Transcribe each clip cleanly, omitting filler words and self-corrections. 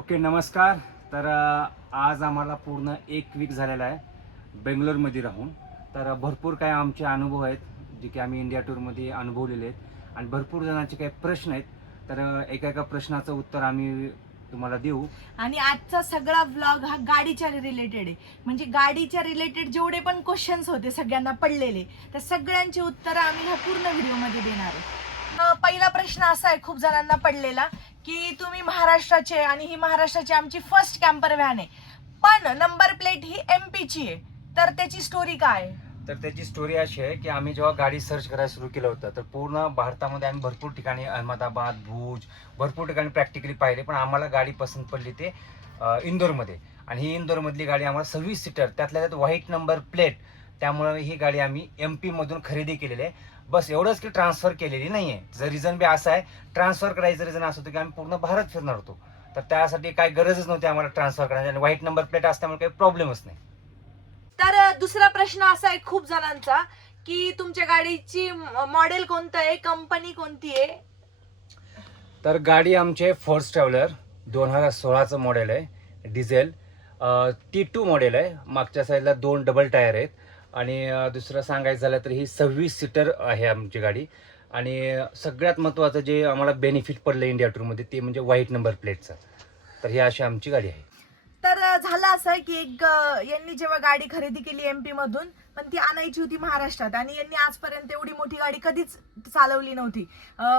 Okay, नमस्कार. तर आज आम्हाला पूर्ण एक वीक झालेला आहे बेंगलोरमध्ये राहून. तर भरपूर काही आमचे अनुभव आहेत जे की आम्ही इंडिया टूरमध्ये अनुभवलेले आहेत आणि भरपूर जणांचे काही प्रश्न आहेत. तर एका एका प्रश्नाचं उत्तर आम्ही तुम्हाला देऊ. आणि आजचा सगळा व्लॉग हा गाडीच्या रिलेटेड आहे. म्हणजे गाडीच्या रिलेटेड जेवढे पण क्वेश्चन्स होते सगळ्यांना पडलेले, त्या सगळ्यांची उत्तरं आम्ही ह्या पूर्ण व्हिडिओमध्ये देणार आहे. पहिला प्रश्न असा आहे खूप जणांना पडलेला की तुम्ही महाराष्ट्राचे आणि ही महाराष्ट्राची आमची फर्स्ट कॅम्पर व्हॅन आहे, पण नंबर प्लेट ही MP ची आहे, तर त्याची स्टोरी काय आहे? तर त्याची स्टोरी अशी आहे की आम्ही जेव्हा गाडी सर्च करायला सुरू केलं होतं तर पूर्ण भारतामध्ये आम्ही भरपूर ठिकाणी अहमदाबाद, भुज, भरपूर ठिकाणी प्रॅक्टिकली पाहिले, पण आम्हाला गाडी पसंत पडली ते इंदोरमध्ये. आणि ही इंदोरमधली गाडी आम्हाला 26 सीटर, त्यातल्या त्यात व्हाईट नंबर प्लेट, त्यामुळे ही गाडी आम्ही MP मधून खरेदी केलेली आहे. बस एवढंच की ट्रान्सफर केलेली नाही आहे. जर रिझन बी असं आहे, ट्रान्सफर करायचं रिझन असं होतं की आम्ही पूर्ण भारत फिरणार होतो, तर त्यासाठी काही गरजच नव्हती आम्हाला ट्रान्सफर करण्याची आणि व्हाईट नंबर प्लेट असल्यामुळे काही प्रॉब्लेमच नाही. तर दुसरा प्रश्न असा आहे खूप जणांचा की तुमच्या गाडीची मॉडेल कोणतं आहे, कंपनी कोणती आहे? तर गाडी आमचे फर्स्ट ट्रॅव्हलर 2016चं मॉडेल आहे, डिझेल T2 मॉडेल आहे. मागच्या साईडला 2 डबल टायर आहेत आणि दुसरं सांगायचं झालं तर ही 26 सीटर आहे आमची गाडी. आणि सगळ्यात महत्त्वाचं जे आम्हाला बेनिफिट पडलं इंडिया टूरमध्ये ते म्हणजे व्हाईट नंबर प्लेटचं. तर ही अशी आमची गाडी आहे. तर झालं असं की यांनी जेव्हा गाडी खरेदी केली MP मधून, पण ती आणायची होती महाराष्ट्रात आणि यांनी आजपर्यंत एवढी मोठी गाडी कधीच चालवली नव्हती.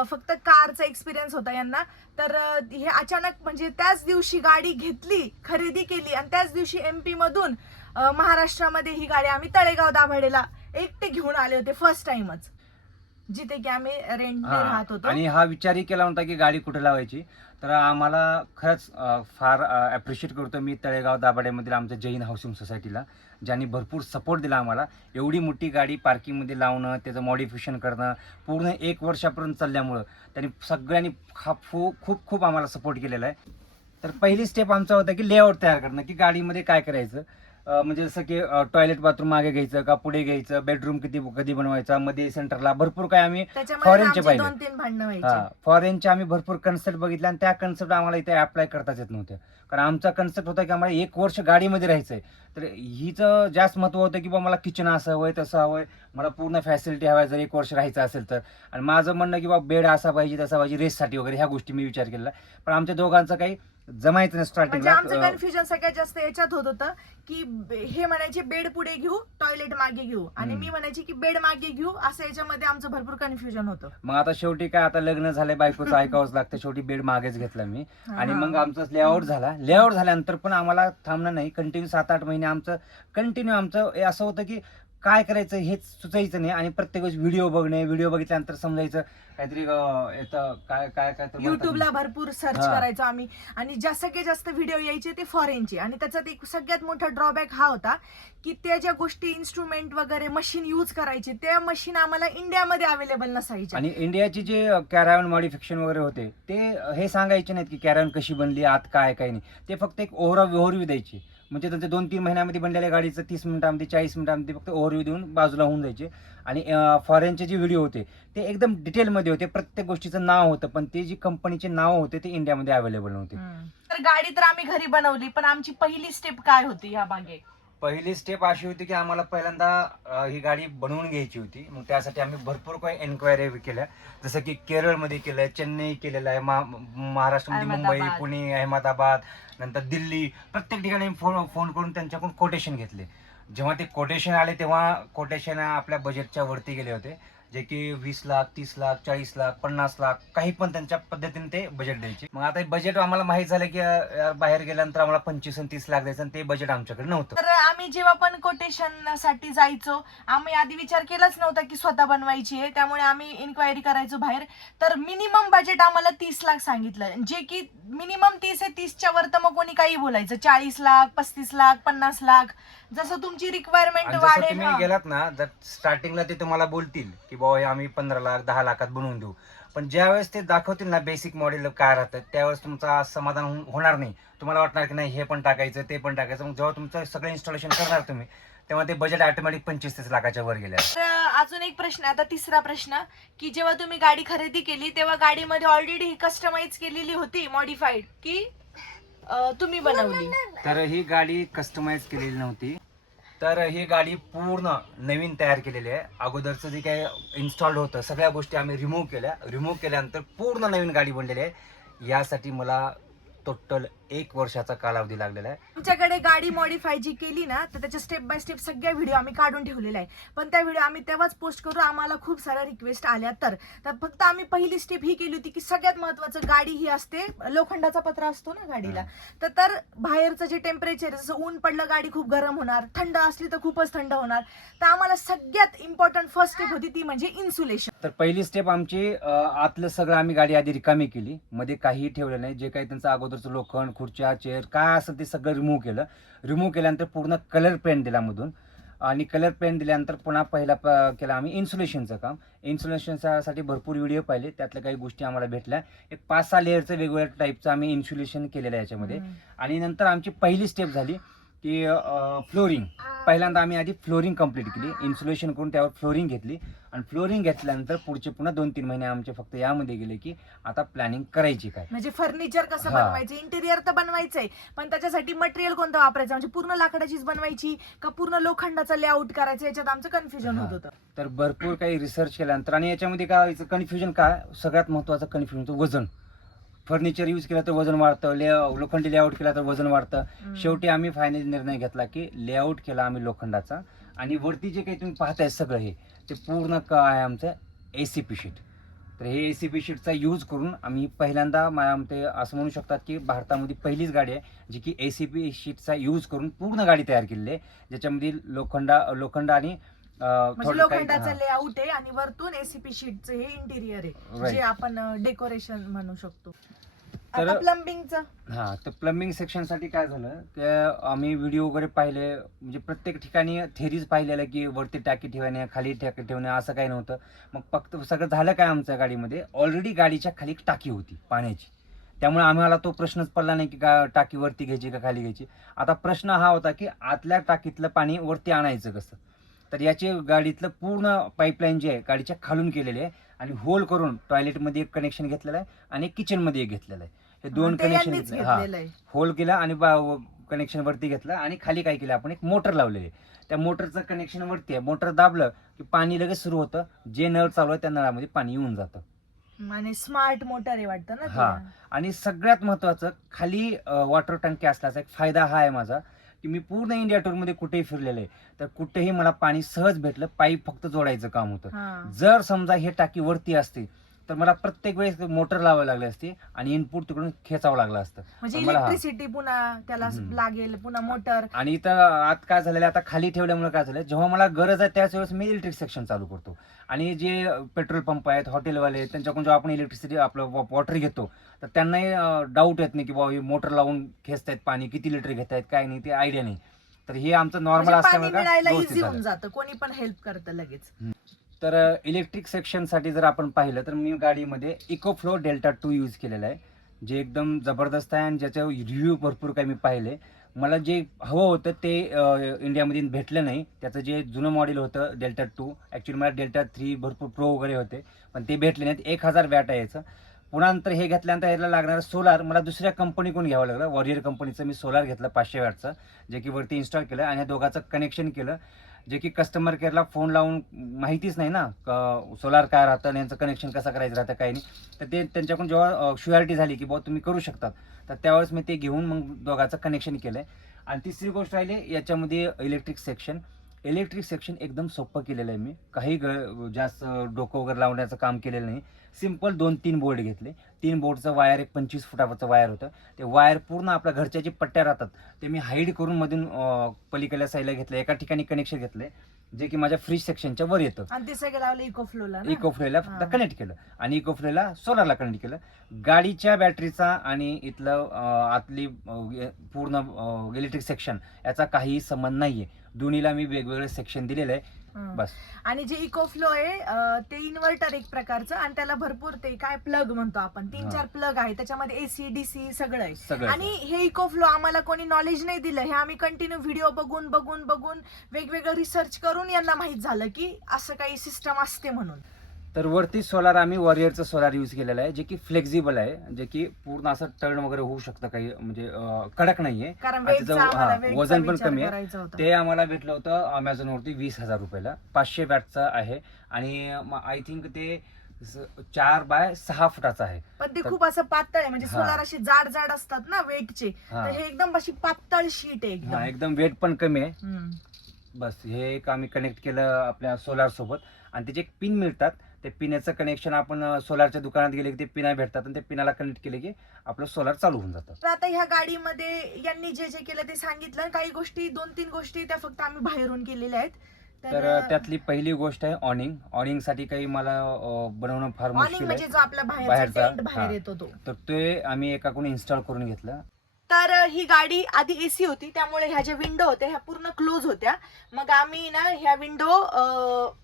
फक्त कारचा एक्सपिरियन्स होता यांना. तर हे अचानक म्हणजे त्याच दिवशी गाडी घेतली, खरेदी केली आणि त्याच दिवशी MP मधून महाराष्ट्रामध्ये ही गाडी आम्ही तळेगाव दाभाडेला एकटे घेऊन आले होते फर्स्ट टाइमच, जिथे की आम्ही रेंटने राहत होतो. आणि हा विचारही केला होता की गाडी कुठे लावायची. तर आम्हाला खरंच फार ॲप्रिशिएट करतो मी तळेगाव दाभाडेमधील आमच्या जैन हाऊसिंग सोसायटीला, ज्यांनी भरपूर सपोर्ट दिला आम्हाला. एवढी मोठी गाडी पार्किंगमध्ये लावणं, त्याचं मॉडिफिकेशन करणं, पूर्ण 1 वर्षापर्यंत चालल्यामुळं त्यांनी सगळ्यांनी खूप खूप आम्हाला सपोर्ट केलेला आहे. तर पहिली स्टेप आमचा होता की लेआउट तयार करणं, की गाडीमध्ये काय करायचं. म्हणजे जसं की टॉयलेट बाथरूम मागे घ्यायचं का पुढे घ्यायचं, बेडरूम कधी बनवायचा, मध्ये सेंटरला भरपूर काय आम्ही फॉरेनचे पाहिले. 2-3 भांडणं व्हायची. फॉरेनचे आम्ही भरपूर कन्सेप्ट बघितले आणि त्या कन्सेप्ट आम्हाला इथे अप्लाय करताच येत नव्हत्या. कारण आमचा कन्सेप्ट होता की आम्हाला 1 वर्ष गाडीमध्ये राहायचंय. तर हिचं जास्त महत्व होतं की बा मला किचन असं हवंय तसं हवंय, मला पूर्ण फॅसिलिटी हव्या जर 1 वर्ष राहायचं असेल तर. आणि माझं म्हणणं की बा बेड असा पाहिजे तसा पाहिजे रेस्टसाठी वगैरे, ह्या गोष्टी मी विचार केला. पण आमच्या दोघांचं काही जमायचं नाही म्हणजे स्टार्टिंगला. आमचं कन्फ्युजन सगळ्यात जास्त याच्यात होत होतं की हे म्हणायचे बेड पुढे घेऊ, टॉयलेट मागे घेऊ, आणि मी म्हणायची की बेड मागे घेऊ, असं याच्यामध्ये आमचं भरपूर कन्फ्युजन होतं. मग आता शेवटी काय, आता लग्न झालंय, बायकोचं ऐकावंच लागतं. शेवटी बेड मागेच घेतला मी आणि मग आमचं लेआउट झाला. लेआउट झाल्यानंतर पण आम्हाला थांबणं नाही, कंटिन्यू 7-8 महिने आमचं कंटिन्यू असं होतं की काय करायचं हेच सुचायचं नाही. आणि प्रत्येक वेळेस व्हिडिओ बघितल्यानंतर समजायचं काहीतरी येतं काय काय काय युट्यूबला भरपूर सर्च करायचो आम्ही, आणि सगळ्यात जास्त व्हिडिओ यायचे ते फॉरेनचे. आणि त्याच्यात एक सगळ्यात मोठा ड्रॉबॅक हा होता की त्या ज्या गोष्टी इन्स्ट्रुमेंट वगैरे मशीन यूज करायचे, त्या मशीन आम्हाला इंडियामध्ये अवेलेबल नसायच्या. आणि इंडियाची जे कॅरॅव्हन मॉडिफिकेशन वगैरे होते ते हे सांगायचे नाहीत की कॅरॅव्हन कशी बनली, आत काय काय नाही. ते फक्त एक ओव्हरव्ह्यू द्यायचे. म्हणजे त्यांचे 2-3 महिन्यामध्ये बनलेल्या गाडीचं 30 मिनिटांमध्ये 40 मिनिटांमध्ये फक्त ओव्हरव्ह्यू देऊन बाजूला होऊन जायचे. आणि फॉरेनचे जे व्हिडिओ होते ते एकदम डिटेलमध्ये होते, प्रत्येक गोष्टीचं नाव होतं, पण ते जी कंपनीचे नाव होते ते इंडियामध्ये अवेलेबल नव्हते. तर गाडी तर आम्ही घरी बनवली, पण आमची पहिली स्टेप काय होती या मागे? पहिली स्टेप अशी होती की आम्हाला पहिल्यांदा ही गाडी बनवून घ्यायची होती. मग त्यासाठी आम्ही भरपूर काही एन्क्वायरी केल्या, जसं की केरळमध्ये केलंय, चेन्नई केलेलं आहे, महाराष्ट्रामध्ये मुंबई, पुणे, अहमदाबाद, नंतर दिल्ली, प्रत्येक ठिकाणी फोन करून त्यांच्याकडून कोटेशन घेतले. जेव्हा ते कोटेशन आले तेव्हा कोटेशन आपल्या बजेटच्या वरती गेले होते, जे की 20 लाख, 30 लाख, 40 लाख, 50 लाख, काही पण त्यांच्या पद्धतीने ते बजेट द्यायचे. मग आता बजेट आम्हाला माहित झालं की यार बाहेर गेल्यानंतर आम्हाला 25 आणि 30 लाख द्यायचं, आणि ते बजेट आमच्याकडे नव्हतं. तर आम्ही जेव्हा पण कोटेशन साठी जायचो, आम्ही आधी विचार केलाच नव्हता की स्वतः बनवायची आहे, त्यामुळे आम्ही इन्क्वायरी करायचो बाहेर. तर मिनिमम बजेट आम्हाला 30 लाख सांगितलं, जे की मिनिमम 30 आहे. 30च्या वर तर मग कोणी काही बोलायचं, 40 लाख, 35 लाख, 50 लाख, जसं तुमची रिक्वायरमेंट वाढेल. तुम्ही गेलात ना, जर स्टार्टिंगला ते तुम्हाला बोलतील की बाबा आम्ही 15 लाख 10 लाखात बनवून देऊ, पण ज्यावेळेस ते दाखवतील ना बेसिक मॉडेल काय राहतं, त्यावेळेस तुमचं समाधान होणार नाही. तुम्हाला वाटणार की नाही हे पण टाकायचं ते पण टाकायचं. मग जेव्हा तुमचं सगळं इन्स्टॉलेशन करणार तुम्ही, तेव्हा ते बजेट ऑटोमॅटिक 25-30 लाखाच्या वर गेले. तर अजून एक प्रश्न, आता तिसरा प्रश्न, की जेव्हा तुम्ही गाडी खरेदी केली तेव्हा गाडीमध्ये ऑलरेडी कस्टमाइज केलेली होती, मॉडिफाईड की तुम्ही बनवली. तर ही गाडी कस्टमाइज केलेली नव्हती. तर ही गाडी पूर्ण नवीन तयार केलेली आहे. अगोदरचं जे काही इन्स्टॉल्ड होतं सगळ्या गोष्टी आम्ही रिमूव्ह केल्यानंतर पूर्ण नवीन गाडी बनलेली आहे. यासाठी मला टोटल 1 वर्षाचा कालावधी लागलेला आहे. आमच्याकडे गाडी मॉडीफाय जी केली ना तर त्याच्या स्टेप बाय स्टेप सगळ्या व्हिडिओ आम्ही काढून ठेवलेला आहे. पण त्या व्हिडिओ आम्ही तेव्हाच पोस्ट करू, आम्हाला खूप साऱ्या रिक्वेस्ट आल्या. तर फक्त आम्ही पहिली स्टेप ही केली होती की सगळ्यात महत्वाचं गाडी ही असते, लोखंडाचा पत्रा असतो ना गाडीला, तर बाहेरचं जे टेम्परेचर जसं ऊन पडलं गाडी खूप गरम होणार, थंड असली तर खूपच थंड होणार. तर आम्हाला सगळ्यात इम्पॉर्टंट फर्स्ट स्टेप होती ती म्हणजे इन्सुलेशन. तर पहिली स्टेप आमची आतलं सगळं आम्ही गाडी आधी रिकामी केली, मध्ये काहीही ठेवलं नाही. जे काही त्यांचं अगोदरचं लोखंड, खुर्च्या, चेअर काय असेल ते सगळं रिमूव्ह केल्यानंतर पूर्ण कलर पेंट दिला मधून. आणि कलर पेंट दिल्यानंतर पुन्हा केलं आम्ही इन्सुलेशनचं काम. इन्सुलेशनसाठी भरपूर व्हिडिओ पाहिले, त्यातल्या काही गोष्टी आम्हाला भेटल्या. एक 5-6 लेअरचं वेगवेगळ्या टाईपचं आम्ही इन्सुलेशन केलेलं आहे याच्यामध्ये. आणि नंतर आमची पहिली स्टेप झाली की फ्लोरिंग. पहिल्यांदा आम्ही आधी फ्लोरिंग कंप्लीट केली, इन्सुलेशन करून त्यावर फ्लोरिंग घेतली. आणि फ्लोरिंग घेतल्यानंतर पुढचे पुन्हा 2-3 महिने आमचे फक्त यामध्ये गेले की आता प्लॅनिंग करायची काय, म्हणजे फर्निचर कसं बनवायचं, इंटेरियर तर बनवायचंय पण त्याच्यासाठी मटेरियल कोणतं वापरायचं, म्हणजे पूर्ण लाकडाचीच बनवायची का पूर्ण लोखंडाचं लेआउट करायचं, याच्यात आमचं कन्फ्युजन होत होतं. तर भरपूर काही रिसर्च केल्यानंतर आणि याच्यामध्ये काय कन्फ्युजन काय, सगळ्यात महत्वाचं कन्फ्युजन होतं वजन. फर्निचर यूज केलं तर वजन वाढतं, लोखंडी लेआउट केला तर वजन वाढतं. शेवटी आम्ही फायनल निर्णय घेतला की लेआउट केला आम्ही लोखंडाचा. आणि वरती जे काही तुम्ही पाहताय सगळं हे ते पूर्ण काय आहे आमचं ACP शीट. तर हे ACP शीटचा यूज करून आम्ही पहिल्यांदा ते असं म्हणू शकतात की भारतामध्ये पहिलीच गाडी आहे जी की ACP शीटचा यूज करून पूर्ण गाडी तयार केलेली आहे, ज्याच्यामध्ये लोखंड आणि म्हणजे लोखंडाचं लेआउट आहे आणि वरतून ACP शीटचं हे इंटिरियर आहे, जे आपण डेकोरेशन म्हणू शकतो. आता प्लंबिंगचं तर प्लंबिंग सेक्शन साठी काय झालं की आम्ही व्हिडिओ वगैरे पाहिले, म्हणजे प्रत्येक ठिकाणी थेरीज पाहिलेलं की वरती टाकी ठेवणे, खाली टाकी ठेवणे, असं काही नव्हतं. मग फक्त सगळं झालं काय, आमच्या गाडीमध्ये ऑलरेडी गाडीच्या खाली एक टाकी होती पाण्याची. त्यामुळे आम्हाला तो प्रश्नच पडला नाही की टाकी वरती घ्यायची का खाली घ्यायची. आता प्रश्न हा होता की आतल्या टाकीतलं पाणी वरती आणायचं कसं. तर याचे गाडीतलं पूर्ण पाईपलाईन जे आहे गाडीच्या खालून केलेले आहे आणि होल करून टॉयलेटमध्ये एक कनेक्शन घेतलेलं आहे आणि किचनमध्ये एक घेतलेलं आहे. हे 2 कनेक्शन घेतले, होल केला आणि कनेक्शन वरती घेतलं आणि खाली काय केलं आपण एक मोटर लावलेली आहे. त्या मोटरचं कनेक्शन वरती आहे, मोटर दाबलं की पाणी लगेच सुरू होतं, जे नळ चालू आहे त्या नळामध्ये पाणी येऊन जातं. आणि स्मार्ट मोटर आहे वाटतं ना. आणि सगळ्यात महत्वाचं खाली वॉटर टँकी असल्याचा एक फायदा हा आहे माझा की मी पूर्ण इंडिया टूर मध्ये कुठेही फिरलेलं आहे तर कुठेही मला पाणी सहज भेटलं, पाईप फक्त जोडायचं काम होतं. जर समजा हे टाकी वरती असते तर मला प्रत्येक वेळेस मोटर लावावी लागली असती आणि इनपुट तिकडून खेचावं लागलं असतं, म्हणजे इलेक्ट्रिसिटी पुन्हा त्याला लागेल, पुन्हा मोटर. आणि इथं आत काय झालेलं आता खाली ठेवल्यामुळे काय झालं, जेव्हा मला गरज आहे त्याच वेळेस मी इलेक्ट्रिक सेक्शन चालू करतो. आणि जे पेट्रोल पंप आहेत, हॉटेलवाले आहेत, त्यांच्याकडून जेव्हा आपण इलेक्ट्रिसिटी आपलं वॉटर घेतो तर त्यांनाही डाऊट येत नाही की बाबा मोटर लावून खेचतायत पाणी, किती लिटर घेत आहेत काय नाही, ते आयडिया नाही. तर हे आमचं नॉर्मल असल्यामुळे जातं, कोणी पण हेल्प करतं लगेच. तर इलेक्ट्रिक सेक्शनसाठी जर आपण पाहिलं तर मी गाडीमध्ये इकोफ्लो डेल्टा 2 यूज केलेला आहे, जे एकदम जबरदस्त आहे आणि ज्याचे रिव्ह्यू भरपूर काही मी पाहिले. मला जे हवं होतं ते इंडियामध्ये भेटलं नाही. त्याचं जे जुनं मॉडेल होतं डेल्टा 2, ॲक्च्युली मला डेल्टा 3 भरपूर प्रो वगैरे होते पण ते भेटले नाहीत. 1000 वॅट आहे याचं. पुन्हा नंतर हे घेतल्यानंतर याला लागणारं सोलार मला दुसऱ्या कंपनीकडून घ्यावं लागलं. वॉरियर कंपनीचं मी सोलार घेतलं 500 वॅटचं, जे की वरती इन्स्टॉल केलं आणि दोघांचं कनेक्शन केलं, जे की कस्टमर केअरला फोन लावून माहितीच नाही ना सोलार काय राहतं आणि यांचं कनेक्शन कसं करायचं राहतं काही नाही. तर ते त्यांच्याकडून जेव्हा शुअरिटी झाली की बाबा तुम्ही करू शकतात तर त्यावेळेस मी ते घेऊन मग दोघांचं कनेक्शन केलं आहे. आणि तिसरी गोष्ट राहिली याच्यामध्ये इलेक्ट्रिक सेक्शन एकदम सोपं केलेलं आहे. मी काही जास्त डोकं वगैरे लावण्याचं काम केलेलं नाही. सिम्पल 2-3 बोर्ड घेतले. 3 बोर्डचं वायर एक 25 फुटाचं वायर होतं. ते वायर पूर्ण आपल्या घरच्या जे पट्ट्या राहतात ते मी हाईड करून मधून पलीकडल्या साईडला घेतलं. एका ठिकाणी कनेक्शन घेतलंय जे की माझ्या फ्रीज सेक्शनच्या वर येतं. आणि ते सगळं लावलं इकोफ्लोला फक्त कनेक्ट केलं आणि इकोफ्लोला सोलारला कनेक्ट केलं. गाडीच्या बॅटरीचा आणि इथलं आतली पूर्ण इलेक्ट्रिक सेक्शन याचा काही संबंध नाहीये. दोन्हीला मी वेगवेगळे सेक्शन दिलेलं आहे बस. आणि जे इकोफ्लो आहे ते इन्व्हर्टर एक प्रकारचं आणि त्याला भरपूर ते काय प्लग म्हणतो आपण 3-4 प्लग आहे त्याच्यामध्ये AC DC सगळं आहे. आणि हे इकोफ्लो आम्हाला कोणी नॉलेज नाही दिलं, हे आम्ही कंटिन्यू व्हिडिओ बघून वेगवेगळं रिसर्च करून यांना माहित झालं की असं काही सिस्टम असते म्हणून. तर वरती सोलार आम्ही वॉरियरचं सोलार यूज केलेलं आहे, जे की फ्लेक्झिबल आहे, जे की पूर्ण असं टर्न वगैरे होऊ शकतं, काही म्हणजे कडक नाहीये. कारण आणि त्याचं, वेटचा वजन पण कमी आहे. करायचा होता. ते आम्हाला भेटलं होतं अमेझॉनवरती 20,000 रुपयाला. 500 वॅटचं आहे आणि आय थिंक ते 4 बाय 6 फुटाचं आहे. पण ते तर- खूप असं पातळ आहे, म्हणजे हा. सोलार अशी जाड जाड असतात ना वेटचे, हा. तर हे एकदम अशी पातळ शीट आहे हा, एकदम. एकदम वेट पण कमी आहे. हम्म. बस हे एक आम्ही कनेक्ट केलं आपल्या सोलार सोबत, आणि त्याचे एक पिन मिळतात. ते पिनाचं कनेक्शन आपण सोलारच्या दुकानात गेले की ते पिना भेटतात, आणि ते पिनाला कनेक्ट केले की आपलं सोलार चालू होऊन जातं. तर आता ह्या गाडीमध्ये यांनी जे जे केलं ते सांगितलं. काही गोष्टी 2-3 गोष्टी त्या फक्त आम्ही बाहेरून केलेल्या आहेत. तर त्यातली पहिली गोष्ट आहे ऑनिंग. ऑनिंग साठी काही मला बनवणं फार ऑनिंग मुश्किल म्हणजे आहे. जो आपला बाहेरचा बाहेरचा, टेंट बाहेर हा. येतो तो. तर ते आम्ही एकाकडून इन्स्टॉल करून घेतलं. तर ही गाडी आधी एसी होती, त्यामुळे ह्या ज्या विंडो होत्या ह्या पूर्ण क्लोज होत्या. मग आम्ही ना ह्या विंडो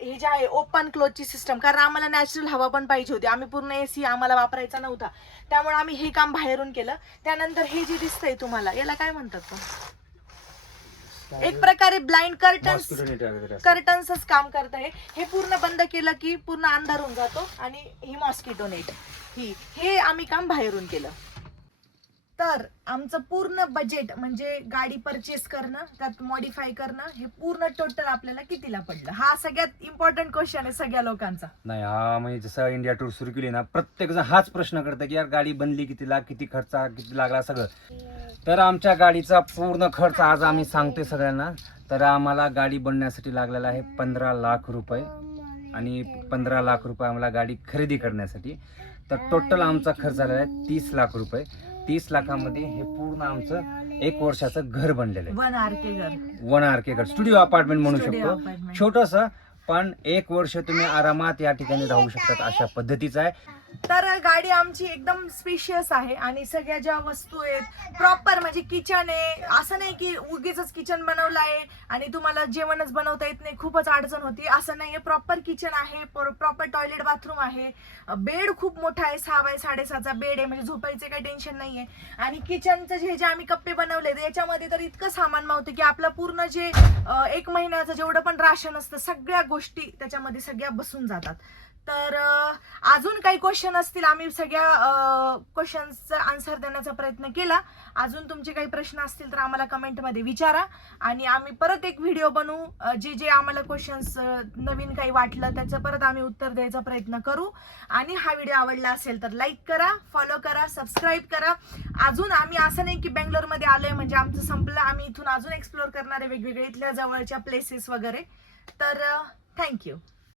हे जे आहे ओपन क्लोजची सिस्टम, कारण आम्हाला नॅचरल हवा पण पाहिजे होती. आम्ही पूर्ण एसी आम्हाला वापरायचा नव्हता, त्यामुळे आम्ही हे काम बाहेरून केलं. त्यानंतर हे जे दिसतंय तुम्हाला, याला काय म्हणतात का? एक प्रकारे ब्लाइंड कर्टन्सच काम करत आहे. हे पूर्ण बंद केलं की पूर्ण अंधार होऊन जातो, आणि ही मॉस्किटो नेट हे आम्ही काम बाहेरून केलं. तर आमचं पूर्ण बजेट म्हणजे गाडी परचेस करणं, त्यात मॉडिफाय करणं, हे पूर्ण टोटल आपल्याला कितीला पडलं? हा सगळ्यात इम्पॉर्टंट क्वेश्चन आहे सगळ्या लोकांचा. नाही, हा म्हणजे जसं इंडिया टूर सुरू केली ना, प्रत्येक जण हाच प्रश्न करतं की यार गाडी बनली कितीला, किती खर्च किती लागला सगळं. तर आमच्या गाडीचा पूर्ण खर्च आज आम्ही सांगतोय सगळ्यांना. तर आम्हाला गाडी बनण्यासाठी लागलेला आहे 15 लाख रुपये, आणि 15 लाख रुपये आम्हाला गाडी खरेदी करण्यासाठी. तर टोटल आमचा खर्च झालेला आहे 30 लाख रुपये. 30 लाखामध्ये हे पूर्ण आमचं 1 वर्षाचं घर बनलेलं आहे. 1 RK घर, 1 RK घर, स्टुडिओ अपार्टमेंट म्हणू Studio शकतो. apartment. छोटस, पण 1 वर्ष तुम्ही आरामात या ठिकाणी राहू शकतात, अशा पद्धतीचं आहे. तर गाडी आमची एकदम स्पेशियस आहे, आणि सगळ्या ज्या वस्तू आहेत प्रॉपर, म्हणजे किचन आहे, असं नाही की उगीच किचन बनवलं आहे आणि तुम्हाला जेवणच बनवता येत नाही, खूपच अडचण होती, असं नाहीये. प्रॉपर किचन आहे, प्रॉपर टॉयलेट बाथरूम आहे, बेड खूप मोठा आहे, 6 बाय 6.5चा बेड आहे, म्हणजे झोपायचे काही टेन्शन नाहीये. आणि किचनचं जे आम्ही कप्पे बनवले याच्यामध्ये तर इतकं सामान मावतं की आपलं पूर्ण जे 1 महिन्याचं जेवढं पण राशन असतं, सगळ्या गोष्टी त्याच्यामध्ये सगळ्या बसून जातात. तर अजून काही क्वेश्चन असतील, आम्ही सगळ्या क्वेश्चन्सचा आन्सर देण्याचा प्रयत्न केला. अजून तुमचे काही प्रश्न असतील तर आम्हाला कमेंटमध्ये विचारा, आणि आम्ही परत एक व्हिडिओ बनवू. जे आम्हाला क्वेश्चन्स नवीन काही वाटलं त्याचं परत आम्ही उत्तर द्यायचा प्रयत्न करू. आणि हा व्हिडिओ आवडला असेल तर लाईक करा, फॉलो करा, सबस्क्राईब करा. अजून आम्ही असं नाही की बेंगलोरमध्ये आलोय म्हणजे आमचं संपलं. आम्ही इथून अजून एक्सप्लोर करणारे वेगवेगळे इथल्या जवळच्या प्लेसेस वगैरे. तर थँक्यू.